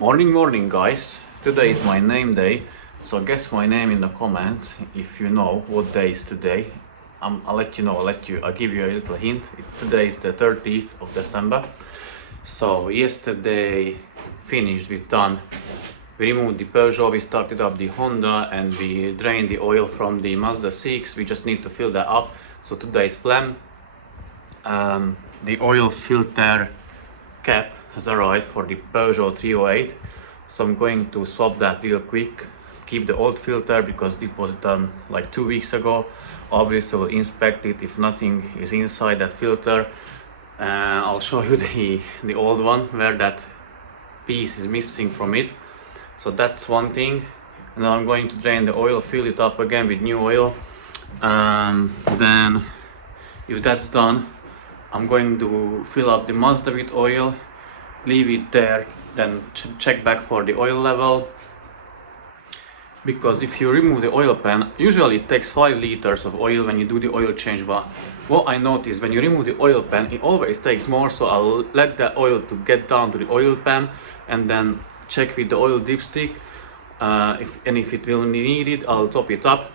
Morning guys. Today is my name day, so guess my name in the comments if you know what day is today. I'll let you know, I'll give you a little hint. Today is the 30th of December. So yesterday finished, we removed the Peugeot, we started up the Honda, and we drained the oil from the Mazda 6. We just need to fill that up. So today's plan, the oil filter cap has arrived for the Peugeot 308, so I'm going to swap that real quick. Keep the old filter because it was done like 2 weeks ago. Obviously we'll inspect it if nothing is inside that filter, and I'll show you the old one where that piece is missing from it. So that's one thing. And then I'm going to drain the oil, fill it up again with new oil. Then if that's done, I'm going to fill up the Mazda with oil, leave it there, then check back for the oil level. Because if you remove the oil pan, usually it takes 5 liters of oil when you do the oil change, but what I noticed, when you remove the oil pan, it always takes more. So I'll let the oil to get down to the oil pan and then check with the oil dipstick. If it will be needed, I'll top it up.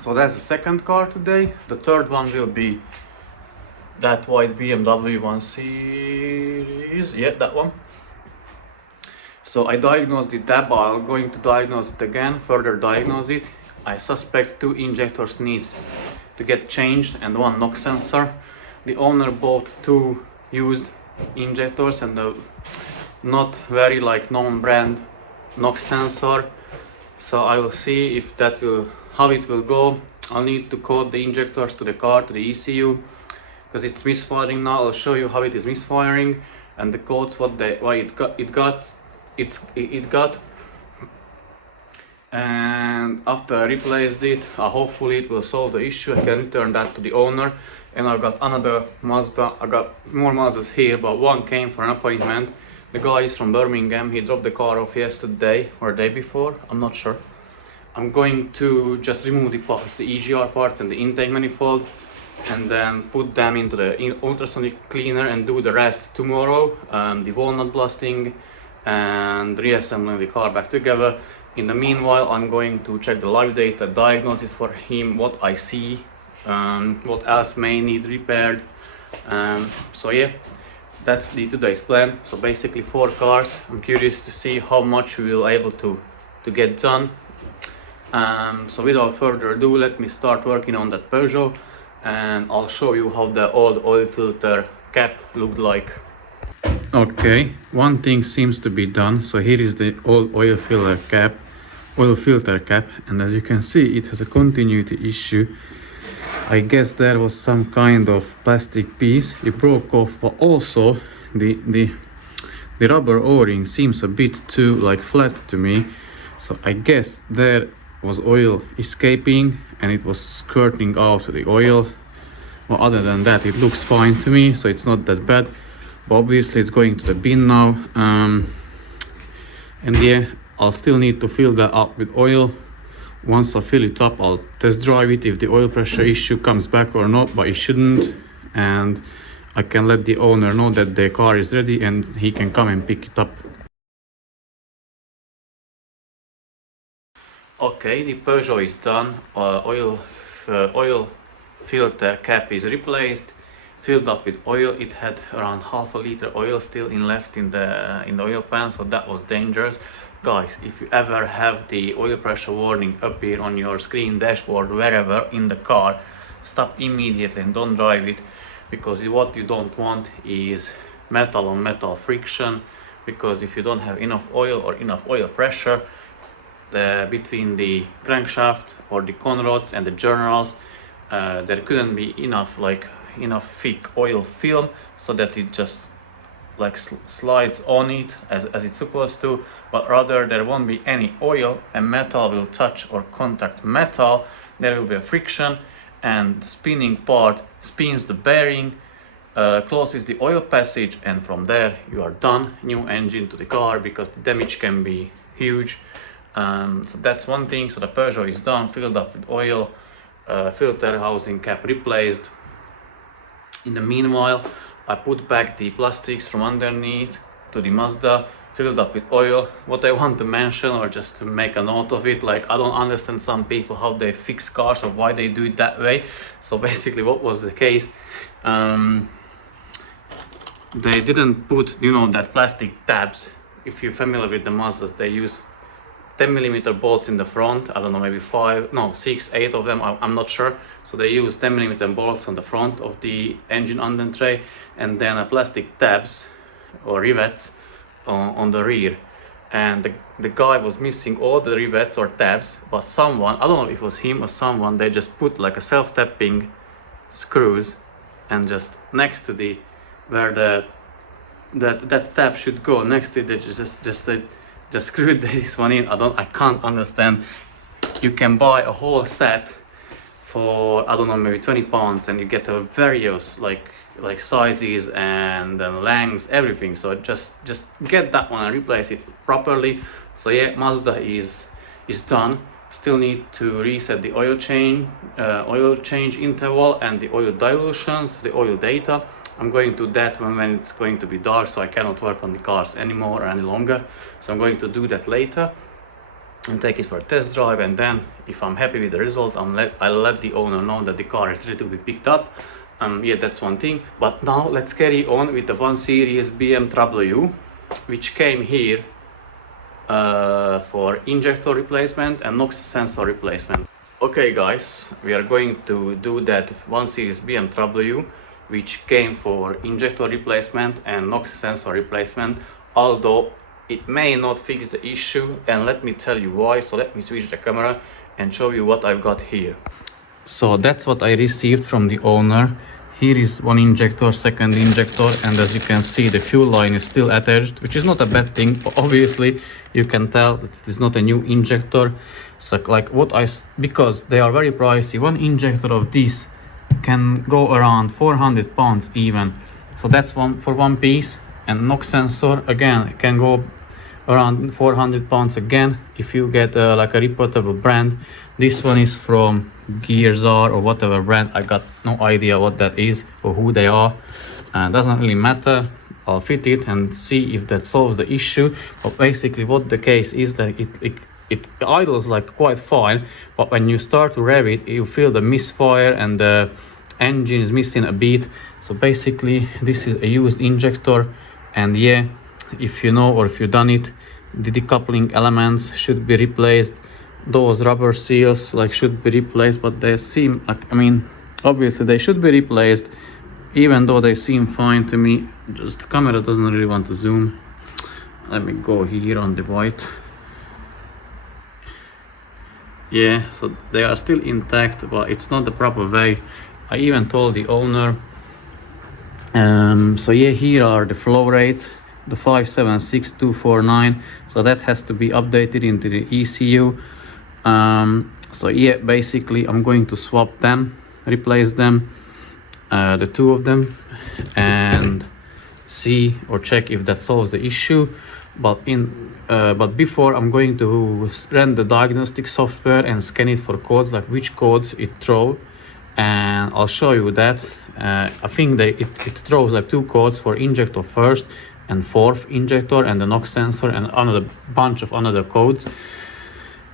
So that's the second car today. The third one will be that white BMW 1 Series, yeah, that one. So I diagnosed it that, but I'm going to diagnose it again, further diagnose it. I suspect 2 injectors needs to get changed and 1 NOx sensor. The owner bought 2 used injectors and a not very known brand NOx sensor. So I will see if that how it will go. I'll need to code the injectors to the car, to the ECU, because it's misfiring now. I'll show you how it is misfiring and the codes why it got. And after I replaced it, hopefully it will solve the issue. I can return that to the owner. And I've got another Mazda. I got more Mazdas here, but one came for an appointment. The guy is from Birmingham. He dropped the car off yesterday or day before, I'm not sure. I'm going to just remove the parts, the EGR parts and the intake manifold, and then put them into the ultrasonic cleaner and do the rest tomorrow. The walnut blasting and reassembling the car back together. In the meanwhile, I'm going to check the live data, diagnose it for him, what I see, what else may need repaired. So yeah, that's today's plan. So basically 4 cars. I'm curious to see how much we will able to get done. So without further ado, let me start working on that Peugeot, and I'll show you how the old oil filter cap looked like. Okay, one thing seems to be done. So here is the old oil filter cap, and as you can see, it has a continuity issue. I guess there was some kind of plastic piece, it broke off, but also the rubber o-ring seems a bit too flat to me. So I guess there was oil escaping and it was squirting out the oil. Well, other than that, it looks fine to me, so it's not that bad. But obviously it's going to the bin now. And yeah, I'll still need to fill that up with oil. Once I fill it up, I'll test drive it if the oil pressure issue comes back or not, but it shouldn't. And I can let the owner know that the car is ready and he can come and pick it up. Okay, the Peugeot is done. Oil filter cap is replaced, filled up with oil. It had around half a liter oil still left in the oil pan, so that was dangerous. Guys, if you ever have the oil pressure warning appear on your screen, dashboard, wherever in the car, stop immediately and don't drive it, because what you don't want is metal on metal friction. Because if you don't have enough oil or enough oil pressure between the crankshaft or the conrods and the journals, there couldn't be enough thick oil film so that it just slides on it as it's supposed to, but rather there won't be any oil and metal will touch or contact metal. There will be a friction and the spinning part spins the bearing, closes the oil passage, and from there you are done. New engine to the car, because the damage can be huge. So that's one thing. So the Peugeot is done, filled up with oil, filter housing cap replaced. In the meanwhile, I put back the plastics from underneath to the Mazda, filled up with oil. What I want to mention, or just to make a note of it, like I don't understand some people how they fix cars or why they do it that way. So basically what was the case, they didn't put, you know, that plastic tabs. If you're familiar with the Mazdas, they use 10mm bolts in the front. I don't know, maybe 6, 8 of them, I'm not sure. So they use 10mm bolts on the front of the engine under tray, and then plastic tabs or rivets on the rear. And the guy was missing all the rivets or tabs, but someone, I don't know if it was him or someone, they just put like a self-tapping screws, and just next to the where that tab should go, next to it, they just screwed this one in. I can't understand. You can buy a whole set for, I don't know, maybe 20 pounds, and you get a various like sizes and lengths, everything. So just get that one and replace it properly. So yeah, Mazda is done. Still need to reset the oil change interval and the oil dilutions, the oil data. I'm going to that when it's going to be dark, so I cannot work on the cars anymore or any longer. So I'm going to do that later and take it for a test drive, and then if I'm happy with the result, I'll let the owner know that the car is ready to be picked up. Yeah, that's one thing. But now let's carry on with the 1 Series BMW, which came here for injector replacement and NOx sensor replacement. Okay guys, we are going to do that 1 Series BMW, which came for injector replacement and NOx sensor replacement, although it may not fix the issue, and let me tell you why. So let me switch the camera and show you what I've got here. So that's what I received from the owner. Here is one injector, second injector, and as you can see, the fuel line is still attached, which is not a bad thing, but obviously you can tell that it is not a new injector. So like because they are very pricey, one injector of this can go around 400 pounds even. So that's one for one piece. And NOx sensor again can go around 400 pounds again if you get like a reputable brand. This one is from Gearzar or whatever brand. I got no idea what that is or who they are. Doesn't really matter. I'll fit it and see if that solves the issue. But basically what the case is that it idles like quite fine, but when you start to rev it, you feel the misfire and the engine is missing a beat. So basically this is a used injector, and yeah, if you know or if you've done it, the decoupling elements should be replaced. Those rubber seals should be replaced, but they seem like, I mean, obviously they should be replaced, even though they seem fine to me. Just the camera doesn't really want to zoom. Let me go here on the white. Yeah, so they are still intact, but it's not the proper way. I even told the owner. So yeah, here are the flow rates, the 576249. So that has to be updated into the ECU. So yeah, basically I'm going to swap them, replace them, the two of them, and see or check if that solves the issue. But before, I'm going to run the diagnostic software and scan it for codes, like which codes it throws, and I'll show you that. I think that it throws like 2 codes for injector first and fourth injector and the NOx sensor and another bunch of another codes.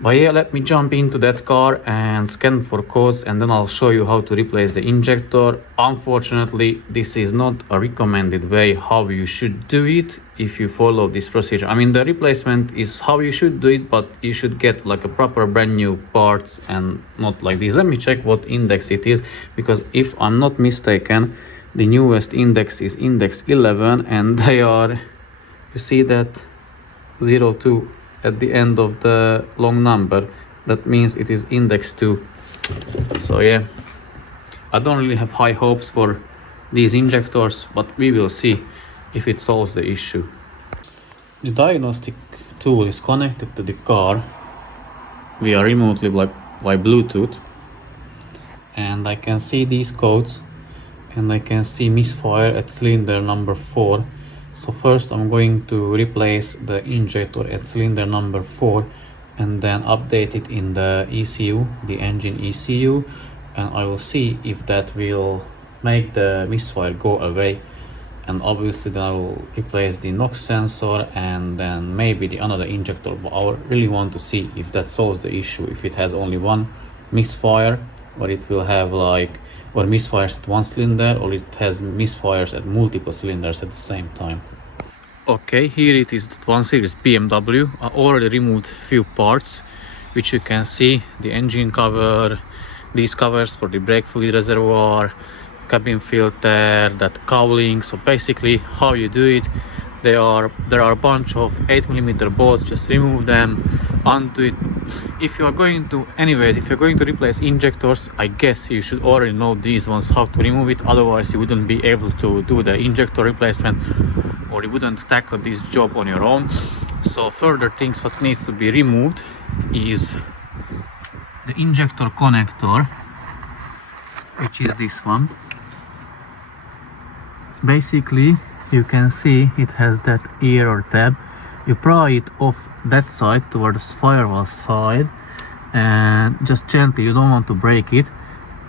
But yeah, let me jump into that car and scan for codes, and then I'll show you how to replace the injector. Unfortunately, this is not a recommended way how you should do it if you follow this procedure. I mean, the replacement is how you should do it, but you should get like a proper brand new parts and not like this. Let me check what index it is, because if I'm not mistaken, the newest index is index 11, and they are, you see that 02 at the end of the long number. That means it is index 2. So yeah, I don't really have high hopes for these injectors, but we will see if it solves the issue. The diagnostic tool is connected to the car via remotely by Bluetooth, and I can see these codes, and I can see misfire at cylinder number 4. So first I'm going to replace the injector at cylinder number 4 and then update it in the ECU, the engine ECU, and I will see if that will make the misfire go away. and obviously then I will replace the NOx sensor and then maybe the another injector, but I really want to see if that solves the issue, if it has only one misfire, or it will have like, or misfires at one cylinder, or it has misfires at multiple cylinders at the same time. Okay, here it is, that 1 Series BMW. I already removed few parts, which you can see: the engine cover, these covers for the brake fluid reservoir, cabin filter, that cowling. So basically how you do it, there are a bunch of 8mm bolts. Just remove them, undo it. If you're going to replace injectors, I guess you should already know these ones, how to remove it, otherwise you wouldn't be able to do the injector replacement, or you wouldn't tackle this job on your own. So further things what needs to be removed is the injector connector, which is this one. Basically you can see it has that ear or tab. You pry it off that side towards firewall side, and just gently, you don't want to break it,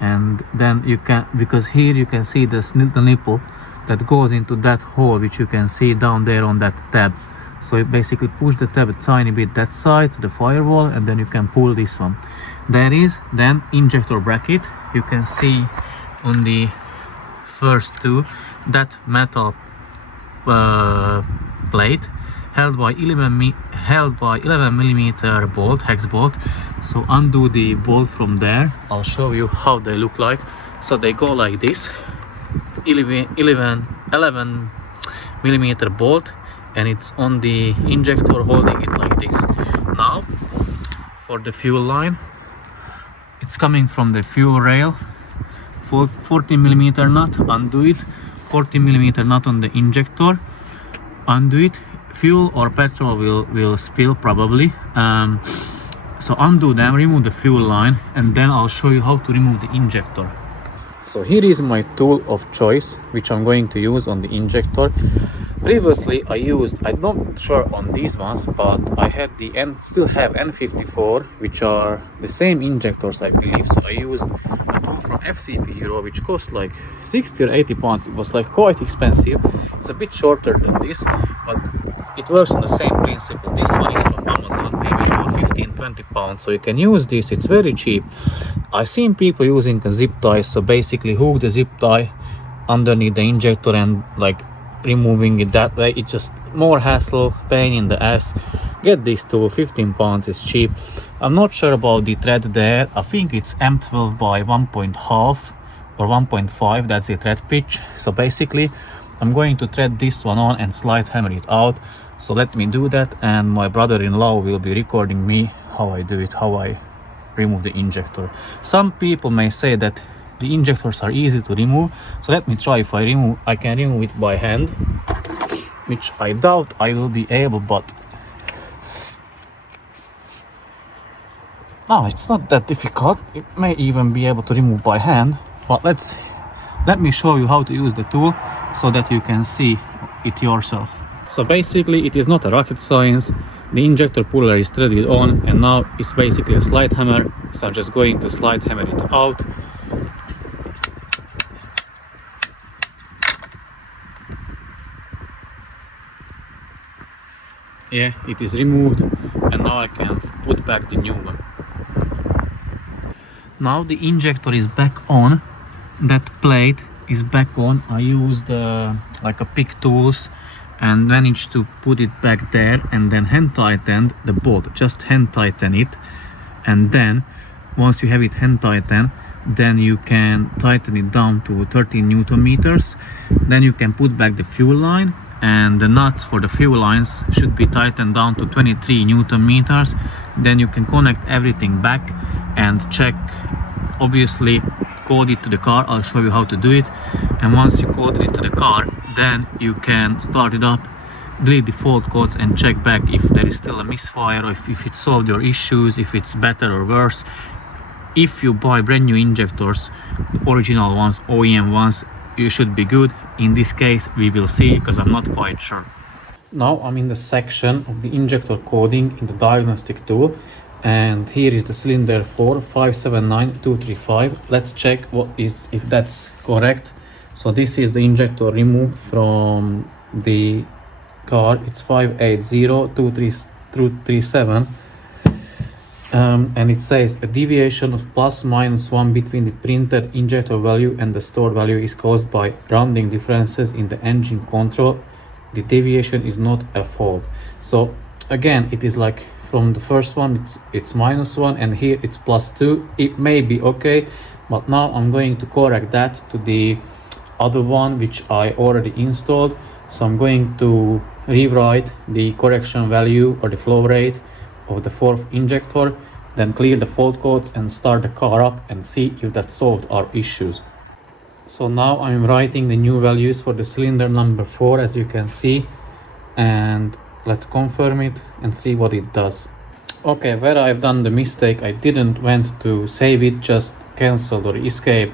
and then you can, because here you can see the nipple that goes into that hole, which you can see down there on that tab. So you basically push the tab a tiny bit that side to the firewall, and then you can pull this one. There is then injector bracket. You can see on the first two that metal plate held by 11mm bolt, hex bolt. So undo the bolt from there. I'll show you how they look like. So they go like this: 11mm bolt, and it's on the injector, holding it like this. Now for the fuel line, it's coming from the fuel rail. 14mm nut, undo it. 14mm nut on the injector, undo it. Fuel or petrol will spill probably, so undo them, remove the fuel line, and then I'll show you how to remove the injector. So here is my tool of choice, which I'm going to use on the injector. Previously I'm not sure on these ones, but I had still have N54, which are the same injectors, I believe. So I used a tool from FCP Euro, which cost like 60 or 80 pounds. It was like quite expensive. It's a bit shorter than this, but it works on the same principle. This one is from Amazon, maybe for 15-20 pounds. So you can use this, it's very cheap. I've seen people using a zip tie, so basically hook the zip tie underneath the injector and like removing it that way. It's just more hassle, pain in the ass. Get this tool, 15 pounds, is cheap. I'm not sure about the thread there. I think it's M12 by 1.5 or 1.5, that's the thread pitch. So basically I'm going to thread this one on and slide hammer it out. So let me do that, and my brother-in-law will be recording me how I do it, how I remove the injector. Some people may say that the injectors are easy to remove, so let me try. If I can remove it by hand, which I doubt I will be able, but no, it's not that difficult. It may even be able to remove by hand, but let me show you how to use the tool so that you can see it yourself. So basically it is not a rocket science. The injector puller is threaded on, and now it's basically a slide hammer. So I'm just going to slide hammer it out. Yeah, it is removed, and now I can put back the new one. Now the injector is back on. That plate is back on. I used like a pick tools and managed to put it back there, and then hand tightened the bolt. Just hand tighten it, and then once you have it hand tightened, then you can tighten it down to 13 Newton meters. Then you can put back the fuel line, and the nuts for the fuel lines should be tightened down to 23 Newton meters. Then you can connect everything back and check, obviously code it to the car. I'll show you how to do it. And once you code it to the car, then you can start it up, delete the fault codes, and check back if there is still a misfire, or if it solved your issues, if it's better or worse. If you buy brand new injectors, original ones, OEM ones, you should be good. In this case we will see, because I'm not quite sure. Now I'm in the section of the injector coding in the diagnostic tool, and here is the cylinder 4579235. Let's check if that's correct. So this is the injector removed from the car. It's 5802337, and it says a deviation of ±1 between the printed injector value and the stored value is caused by rounding differences in the engine control. The deviation is not a fault. So again, it is like from the first one it's -1, and here it's +2. It may be okay, but now I'm going to correct that to the other one which I already installed. So I'm going to rewrite the correction value or the flow rate of the fourth injector, then clear the fault codes and start the car up and see if that solved our issues. So now I'm writing the new values for the cylinder number 4, as you can see, and let's confirm it and see what it does. Okay, where I've done the mistake, I didn't went to save it, just canceled or escape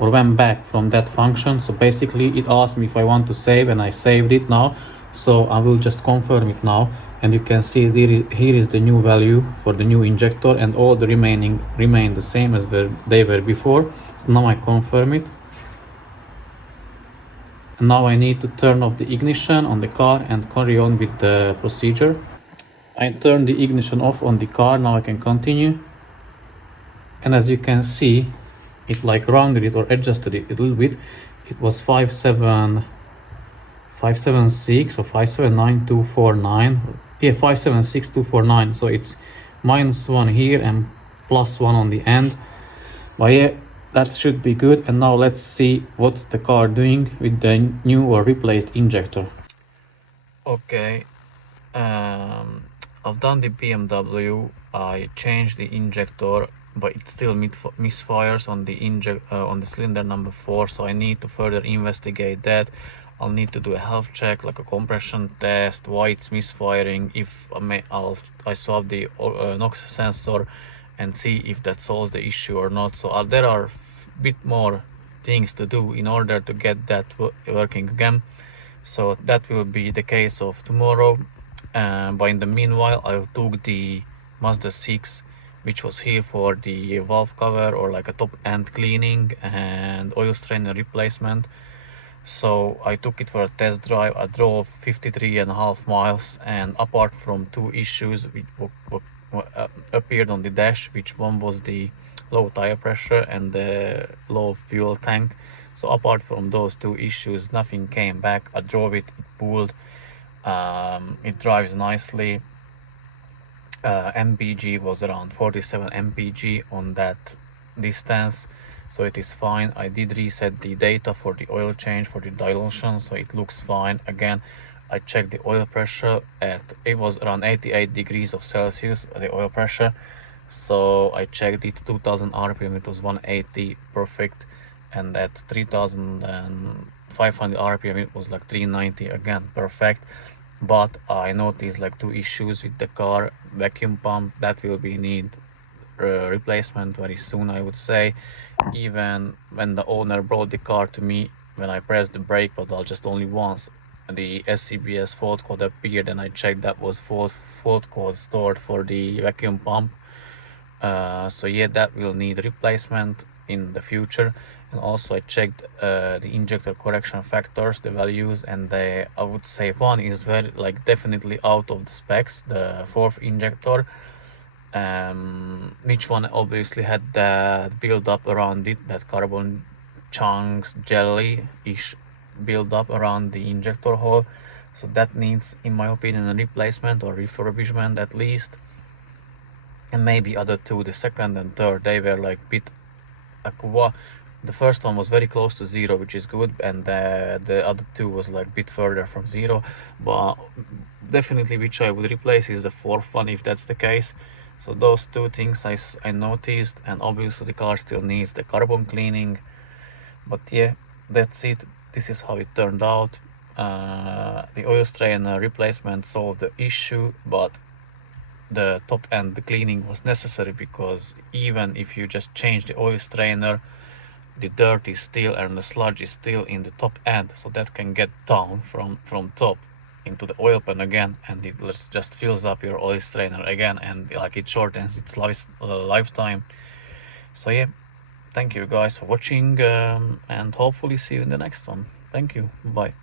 or went back from that function. So basically it asked me if I want to save, and I saved it now. So I will just confirm it now, and you can see here is the new value for the new injector, and all the remaining remain the same as they were before. So now I confirm it. And now I need to turn off the ignition on the car and carry on with the procedure. I turned the ignition off on the car. Now I can continue, and as you can see, it like rounded it or adjusted it a little bit. It was 576 or 579249. Yeah, 576249. So it's -1 here and +1 on the end. But yeah, that should be good. And now let's see what's the car doing with the new or replaced injector. Okay, I've done the BMW. I changed the injector, but it still misfires on the on the cylinder number 4. So I need to further investigate that. I'll need to do a health check, like a compression test, why it's misfiring, if I swap the NOx sensor and see if that solves the issue or not. So there are a bit more things to do in order to get that working again. So that will be the case of tomorrow. But in the meanwhile, I took the Mazda 6, which was here for the valve cover or like a top end cleaning and oil strainer replacement. So I took it for a test drive. I drove 53.5 miles, and apart from 2 issues which appeared on the dash, which one was the low tire pressure and the low fuel tank. So apart from those 2 issues, nothing came back. I drove it, it pulled, it drives nicely. mpg was around 47 mpg on that distance, so it is fine. I did reset the data for the oil change for the dilution, so it looks fine. Again, I checked the oil pressure it was around 88 degrees of Celsius, the oil pressure. So I checked it, 2000 rpm, it was 180, perfect. And at 3500 rpm it was like 390, again perfect. But I noticed like 2 issues with the car. Vacuum pump, that will be need replacement very soon, I would say. Even when the owner brought the car to me, when I pressed the brake pedal just only once, the SCBS fault code appeared, and I checked that was fault code stored for the vacuum pump. So yeah, that will need replacement in the future. And also I checked the injector correction factors, the values, and I would say one is very definitely out of the specs, the 4th injector, which one obviously had that build up around it, that carbon chunks, jelly-ish build up around the injector hole. So that needs, in my opinion, a replacement or refurbishment at least. And maybe other 2, the 2nd and 3rd, they were like bit the first one was very close to 0, which is good, and the other 2 was like bit further from 0. But definitely which I would replace is the 4th one, if that's the case. So those 2 things I noticed, and obviously the car still needs the carbon cleaning. But yeah, that's it. This is how it turned out. The oil strainer replacement solved the issue, but the top end, the cleaning was necessary, because even if you just change the oil strainer, the dirt is still, and the sludge is still in the top end, so that can get down from top into the oil pan again, and it just fills up your oil strainer again, and like it shortens its lifetime. So yeah, thank you guys for watching, and hopefully see you in the next one. Thank you. Bye.